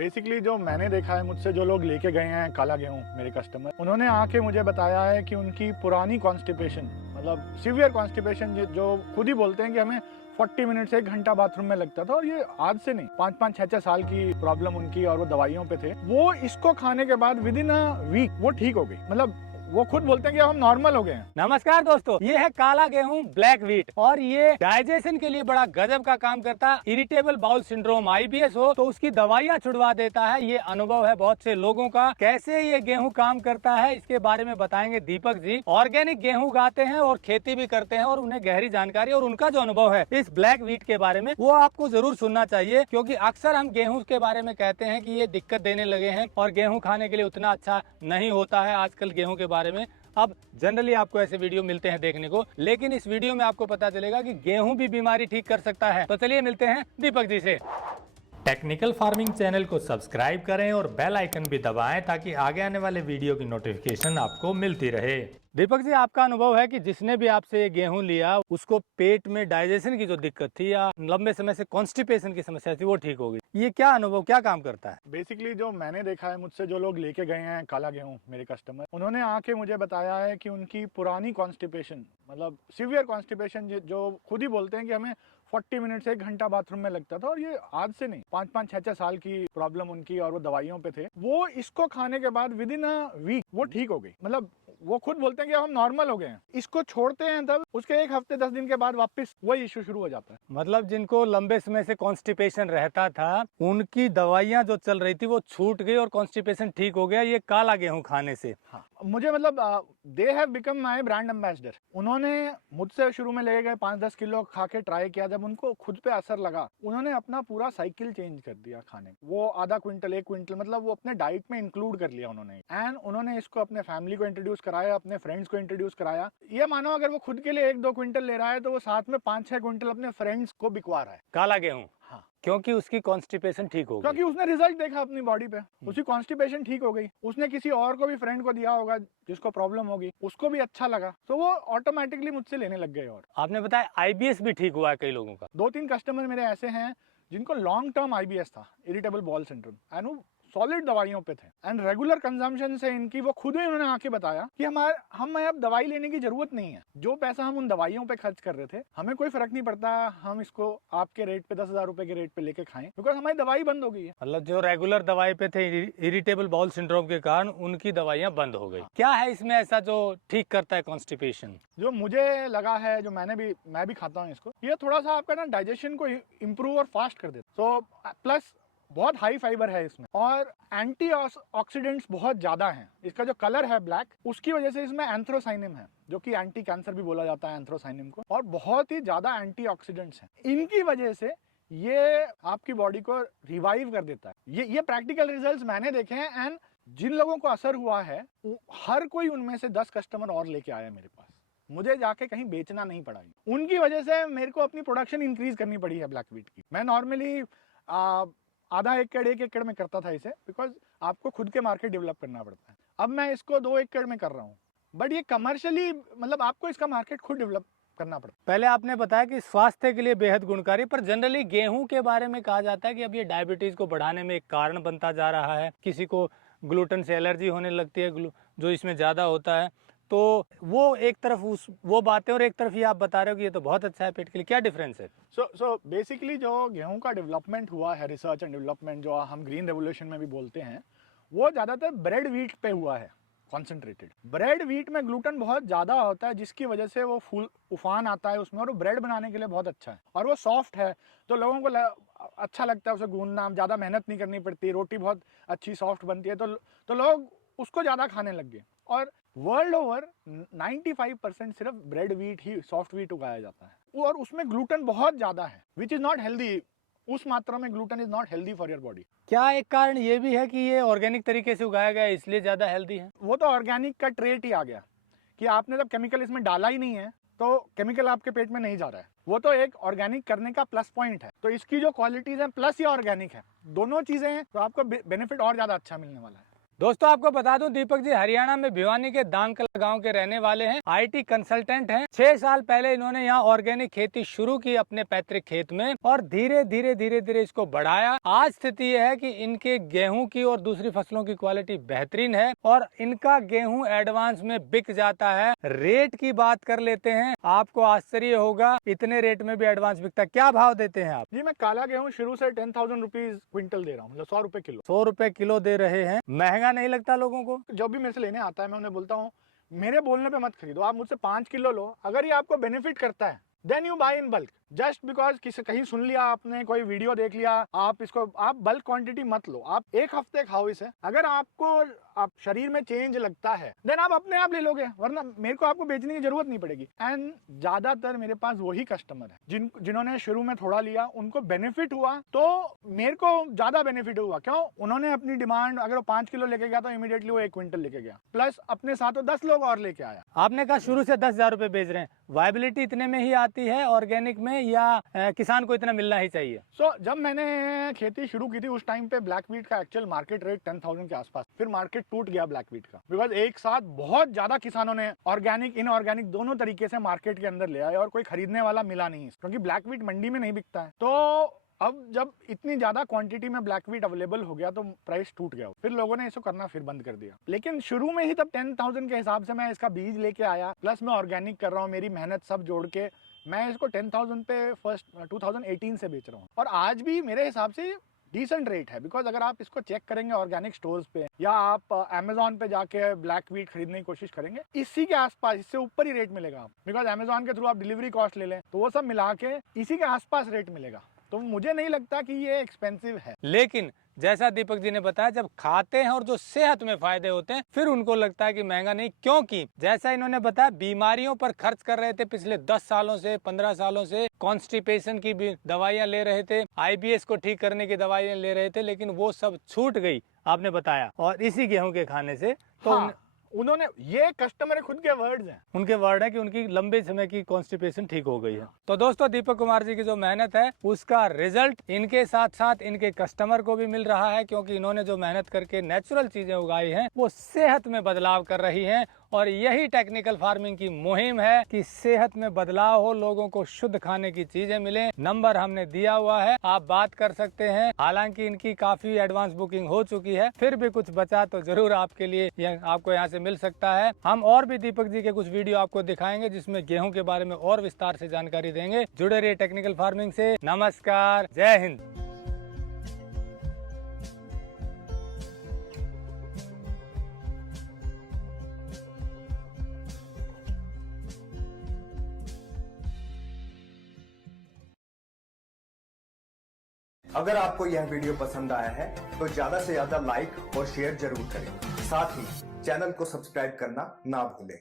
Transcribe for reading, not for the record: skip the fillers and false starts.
Basically जो मैंने देखा है, मुझसे जो लोग लेके गए हैं काला गेहूं, मेरे कस्टमर, उन्होंने आके मुझे बताया है कि उनकी पुरानी कॉन्स्टिपेशन, मतलब सीवियर कॉन्स्टिपेशन, जो खुद ही बोलते हैं कि हमें 40 मिनट से 1 घंटा बाथरूम में लगता था, और ये आज से नहीं, 5-5, 6-6 साल की प्रॉब्लम उनकी, और वो दवाइयों पे थे। वो इसको खाने के बाद विद इन अ वीक वो ठीक हो गई। मतलब वो खुद बोलते हैं कि हम नॉर्मल हो गए हैं। नमस्कार दोस्तों, ये है काला गेहूं ब्लैक व्हीट, और ये डाइजेशन के लिए बड़ा गजब का काम करता है। इरिटेबल बाउल सिंड्रोम IBS हो तो उसकी दवाइयां छुड़वा देता है। ये अनुभव है बहुत से लोगों का। कैसे ये गेहूं काम करता है इसके बारे में बताएंगे दीपक जी। ऑर्गेनिक गेहूं उगाते हैं और खेती भी करते हैं, और उन्हें गहरी जानकारी और उनका जो अनुभव है इस ब्लैक व्हीट के बारे में, वो आपको जरूर सुनना चाहिए। क्योंकि अक्सर हम गेहूं के बारे में कहते हैं कि ये दिक्कत देने लगे हैं और गेहूं खाने के लिए उतना अच्छा नहीं होता है आजकल गेहूं के बारे में। अब जनरली आपको ऐसे वीडियो मिलते हैं देखने को, लेकिन इस वीडियो में आपको पता चलेगा कि गेहूं भी बीमारी ठीक कर सकता है। तो चलिए मिलते हैं दीपक जी से। टेक्निकल फार्मिंग चैनल को सब्सक्राइब करें और बेल आइकन भी दबाएं ताकि आगे आने वाले वीडियो की नोटिफिकेशन आपको मिलती रहे। दीपक जी, आपका अनुभव है कि जिसने भी आपसे ये गेहूं लिया उसको पेट में डाइजेशन की जो दिक्कत थी या लंबे समय से कॉन्स्टिपेशन की समस्या थी वो ठीक हो गई। ये क्या अनुभव, क्या काम करता है? बेसिकली जो मैंने देखा है, मुझसे जो लोग लेके गए हैं काला गेहूं, मेरे कस्टमर, उन्होंने आके मुझे बताया है कि उनकी पुरानी कॉन्स्टिपेशन, मतलब सीवियर कॉन्स्टिपेशन, जो खुद ही बोलते हैं कि हमें 40 मिनट से 1 घंटा बाथरूम में लगता था, और ये आज से नहीं, 5-5, 6-6 साल की प्रॉब्लम उनकी, और वो दवाइयों पे थे। वो इसको खाने के बाद विद इन अ वीक वो ठीक हो गई। मतलब वो खुद बोलते हैं कि हम नॉर्मल हो गए हैं। इसको छोड़ते हैं तब उसके 1 हफ्ते 10 दिन के बाद वापस वही इश्यू शुरू हो जाता है। मतलब जिनको लंबे समय से कॉन्स्टिपेशन रहता था उनकी दवाइयां जो चल रही थी वो छूट गई और कॉन्स्टिपेशन ठीक हो गया, ये काला गेहूं खाने से। हाँ, मुझे मतलब they have become my brand ambassador. उन्होंने मुझसे शुरू में ले गए 5-10 किलो खा के ट्राई किया, जब उनको खुद पे असर लगा, उन्होंने अपना पूरा साइकिल चेंज कर दिया खाने। वो आधा क्विंटल 1 क्विंटल मतलब वो अपने डाइट में इंक्लूड कर लिया उन्होंने, एंड उन्होंने इसको अपने फैमिली को इंट्रोड्यूस कराया, अपने फ्रेंड्स को इंट्रोड्यूस कराया। ये मानो अगर वो खुद के लिए 1-2 क्विंटल ले रहा है तो वो साथ में 5-6 क्विंटल अपने फ्रेंड्स को बिकवा रहा है काला गेहूं। हाँ, क्योंकि उसकी कॉन्स्टिपेशन ठीक हो गई। क्योंकि उसने रिजल्ट देखा अपनी बॉडी पे, उसकी कॉन्स्टिपेशन ठीक हो गई। उसने किसी और को भी, फ्रेंड को दिया होगा जिसको प्रॉब्लम होगी, उसको भी अच्छा लगा, तो वो ऑटोमेटिकली मुझसे लेने लग गए। और आपने बताया IBS भी ठीक हुआ है कई लोगों का। 2-3 कस्टमर मेरे ऐसे हैं जिनको लॉन्ग टर्म IBS था, इरिटेबल बॉल सिंड्रोम, एंड वो सॉलिड दवाइयों पे थे, एंड रेगुलर कंजम्पशन से इनकी, वो खुद ही उन्होंने आके बताया कि हमें अब दवाई लेने की जरूरत नहीं है। जो पैसा हम उन दवाइयों पे खर्च कर रहे थे, हमें कोई फर्क नहीं पड़ता, हम इसको आपके रेट पे 10,000 रुपए के रेट पे लेके खाएं, बिकॉज हमारी दवाई बंद हो गई है। मतलब जो रेगुलर दवाई पे थे इरिटेबल बाउल सिंड्रोम के कारण उनकी दवाइयां बंद हो गई। क्या है इसमें ऐसा जो ठीक करता है कॉन्स्टिपेशन? जो मुझे लगा है, जो मैं भी खाता हूँ इसको, ये थोड़ा सा आपका ना डाइजेशन को इम्प्रूव और फास्ट कर देता। सो प्लस बहुत हाई फाइबर है इसमें, और एंटी ऑक्सीडेंट्स बहुत ज्यादा हैं। इसका जो कलर है ब्लैक, उसकी वजह से इसमें एंथ्रोसाइनिन है, जो कि एंटी कैंसर भी बोला जाता है एंथ्रोसाइनिन को, और बहुत ही ज्यादा एंटी ऑक्सीडेंट्स हैं। इनकी वजह से ये आपकी बॉडी को रिवाइव कर देता है। ये प्रैक्टिकल रिजल्ट्स मैंने देखे हैं, एंड जिन लोगों को असर हुआ है, हर कोई उनमें से 10 कस्टमर और लेके आया मेरे पास। मुझे जाके कहीं बेचना नहीं पड़ा। उनकी वजह से मेरे को अपनी प्रोडक्शन इंक्रीज करनी पड़ी है ब्लैक व्हीट की। मैं नॉर्मली आधा एकड़ 1 एकड़ में करता था इसे, बिकॉज आपको खुद के मार्केट डेवलप करना पड़ता है। अब मैं इसको 2 एकड़ में कर रहा हूँ, बट ये कमर्शियली, मतलब आपको इसका मार्केट खुद डेवलप करना पड़ता है। पहले आपने बताया कि स्वास्थ्य के लिए बेहद गुणकारी, पर जनरली गेहूं के बारे में कहा जाता है कि अब ये डायबिटीज को बढ़ाने में एक कारण बनता जा रहा है। किसी को ग्लूटेन से एलर्जी होने लगती है जो इसमें ज्यादा होता है। तो वो एक तरफ वो बातें, और एक तरफ ये आप बता रहे हो कि ये तो बहुत अच्छा है पेट के लिए। क्या डिफरेंस है? सो बेसिकली जो गेहूं का डेवलपमेंट हुआ है, रिसर्च एंड डेवलपमेंट, जो हम ग्रीन रेवोल्यूशन में भी बोलते हैं, वो ज़्यादातर ब्रेड व्हीट पे हुआ है, कॉन्सेंट्रेटेड। ब्रेड व्हीट में ग्लूटेन बहुत ज़्यादा होता है, जिसकी वजह से वो उफान आता है उसमें, और वो ब्रेड बनाने के लिए बहुत अच्छा है, और वो सॉफ्ट है, तो लोगों को अच्छा लगता है उसे गूंदना, ज़्यादा मेहनत नहीं करनी पड़ती, रोटी बहुत अच्छी सॉफ्ट बनती है, तो लोग उसको ज़्यादा खाने लग गए। और वर्ल्ड ओवर 95% सिर्फ ब्रेड व्हीट ही, सॉफ्ट व्हीट उगाया जाता है, और उसमें ग्लूटेन बहुत ज़्यादा है, विच इज़ नॉट हेल्दी। उस मात्रा में gluten is not healthy for your body. क्या एक कारण ये भी है कि ये ऑर्गेनिक तरीके से उगाया गया है इसलिए ज्यादा हेल्दी है? वो तो ऑर्गेनिक का ट्रेट ही आ गया कि आपने जब केमिकल इसमें डाला ही नहीं है, तो केमिकल आपके पेट में नहीं जा रहा है। वो तो एक ऑर्गेनिक करने का प्लस पॉइंट है। तो इसकी जो क्वालिटीज है, प्लस ये ऑर्गेनिक है, दोनों चीजें हैं, तो आपको बेनिफिट और ज्यादा अच्छा मिलने वाला है। दोस्तों आपको बता दूं, दीपक जी हरियाणा में भिवानी के दांगकला गांव के रहने वाले हैं, IT कंसल्टेंट हैं। 6 साल पहले इन्होंने यहाँ ऑर्गेनिक खेती शुरू की अपने पैतृक खेत में और धीरे धीरे इसको बढ़ाया। आज स्थिति यह है कि इनके गेहूं की और दूसरी फसलों की क्वालिटी बेहतरीन है और इनका गेहूं एडवांस में बिक जाता है। रेट की बात कर लेते हैं, आपको आश्चर्य होगा इतने रेट में भी एडवांस बिकता है। क्या भाव देते हैं आप? जी मैं काला गेहूं शुरू से 10,000 रुपीज क्विंटल दे रहा हूँ, मतलब 100 रुपए किलो। 100 रुपए किलो दे रहे हैं, महंगा नहीं लगता लोगों को? जो भी मेरे से लेने आता है मैं उन्हें बोलता हूँ मेरे बोलने पे मत खरीदो, आप मुझसे 5 किलो लो, अगर ये आपको बेनिफिट करता है then you buy in bulk. Just because किसी कहीं सुन लिया आपने, कोई वीडियो देख लिया, आप बल्क क्वांटिटी मत लो। आप एक हफ्ते खाओ इसे, अगर आपको आप शरीर में चेंज लगता है देन आप अपने आप ले लोगे, वरना मेरे को आपको बेचने की जरूरत नहीं पड़ेगी। एंड ज्यादातर मेरे पास वही कस्टमर है जिन्होंने शुरू में थोड़ा लिया, उनको बेनिफिट हुआ, तो मेरे को ज्यादा बेनिफिट हुआ। क्यों? उन्होंने अपनी डिमांड, अगर वो 5 किलो लेके गया तो इमीडिएटली वो 1 क्विंटल लेके गया, प्लस अपने साथ वो 10 लोग और लेके आया। आपने कहा शुरू से 10,000 रुपए बेच रहे हैं, वायबिलिटी इतने में ही आती है ऑर्गेनिक में या किसान को इतना मिलना ही चाहिए? जब मैंने खेती शुरू की थी उस टाइम पे ब्लैक वीट का एक्चुअल मार्केट रेट 10,000 के आसपास, फिर मार्केट टूट गया ब्लैक वीट का, बिकॉज एक साथ बहुत ज्यादा किसानों ने ऑर्गेनिक इनऑर्गेनिक दोनों तरीके से मार्केट के अंदर ले आए और कोई खरीदने वाला मिला नहीं, क्योंकि ब्लैक वीट मंडी में नहीं बिकता है। तो अब जब इतनी ज्यादा क्वांटिटी में ब्लैक वीट अवेलेबल हो गया तो प्राइस टूट गया, फिर लोगों ने इसको करना फिर बंद कर दिया। लेकिन शुरू में ही तब 10,000 के हिसाब से मैं इसका बीज लेके आया, प्लस मैं ऑर्गेनिक कर रहा हूँ, मेरी मेहनत सब जोड़ के मैं इसको 10,000 पे फर्स्ट 2018 से बेच रहा हूँ और आज भी मेरे हिसाब से डिसेंट रेट है। बिकॉज अगर आप इसको चेक करेंगे ऑर्गेनिक स्टोर्स पे या आप अमेजोन पे जाके ब्लैक वीट खरीदने की कोशिश करेंगे, इसी के आसपास, इससे ऊपर ही रेट मिलेगा आप, बिकॉज अमेजोन के थ्रू आप डिलीवरी कॉस्ट ले लें तो वो सब मिला के इसी के आसपास रेट मिलेगा। तो मुझे नहीं लगता कि ये एक्सपेंसिव है। लेकिन जैसा दीपक जी ने बताया, जब खाते हैं और जो सेहत में फायदे होते हैं फिर उनको लगता है कि महंगा नहीं, क्योंकि जैसा इन्होंने बताया बीमारियों पर खर्च कर रहे थे पिछले 10 सालों से, 15 सालों से। कॉन्स्टिपेशन की भी दवाइयां ले रहे थे, IBS को ठीक करने की दवाइयां ले रहे थे, लेकिन वो सब छूट गई आपने बताया, और इसी गेहूं के खाने से। तो हाँ, उन्होंने, ये कस्टमर खुद के वर्ड्स हैं, उनके वर्ड है कि उनकी लंबे समय की कॉन्स्टिपेशन ठीक हो गई है। तो दोस्तों दीपक कुमार जी की जो मेहनत है उसका रिजल्ट इनके साथ साथ इनके कस्टमर को भी मिल रहा है, क्योंकि इन्होंने जो मेहनत करके नेचुरल चीजें उगाई हैं वो सेहत में बदलाव कर रही हैं। और यही टेक्निकल फार्मिंग की मुहिम है कि सेहत में बदलाव हो, लोगों को शुद्ध खाने की चीजें मिले। नंबर हमने दिया हुआ है, आप बात कर सकते हैं। हालांकि इनकी काफी एडवांस बुकिंग हो चुकी है, फिर भी कुछ बचा तो जरूर आपके लिए आपको यहाँ से मिल सकता है। हम और भी दीपक जी के कुछ वीडियो आपको दिखाएंगे जिसमें गेहूं के बारे में और विस्तार से जानकारी देंगे। जुड़े रहिए टेक्निकल फार्मिंग से। नमस्कार, जय हिंद। अगर आपको यह वीडियो पसंद आया है तो ज्यादा से ज्यादा लाइक और शेयर जरूर करें। साथ ही चैनल को सब्सक्राइब करना ना भूलें।